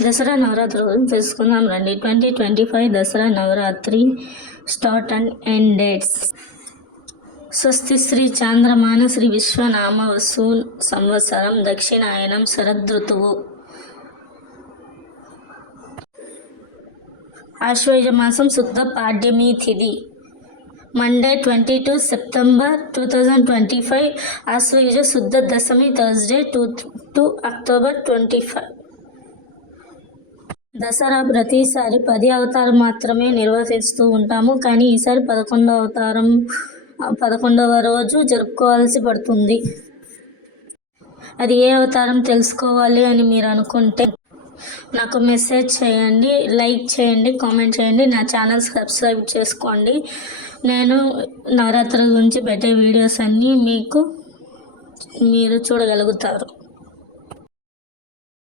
దసరా నవరాత్రి గురించి తెలుసుకుందాం రండి. 2025 Dasara Navaratri start and end dates. స్వస్తి శ్రీ చాంద్రమాన శ్రీ విశ్వనామ వసు సంవత్సరం దక్షిణాయనం శరదృతువు ఆశ్వయుజ మాసం శుద్ధ పాడ్యమి తిథి మండే 22 సెప్టెంబర్ 2025 ఆశ్వయుజ శుద్ధ దశమి థర్స్డే 2 అక్టోబర్ 25. దసరా ప్రతిసారి 10 అవతారం మాత్రమే నిర్వహిస్తూ ఉంటాము, కానీ ఈసారి 11వ రోజు జరుపుకోవాల్సి పడుతుంది. అది ఏ అవతారం తెలుసుకోవాలి అని మీరు అనుకుంటే నాకు మెసేజ్ చేయండి, లైక్ చేయండి, కామెంట్ చేయండి, నా ఛానల్ సబ్స్క్రైబ్ చేసుకోండి. నేను నవరాత్రి గురించి పెట్టే వీడియోస్ అన్నీ మీరు చూడగలుగుతారు.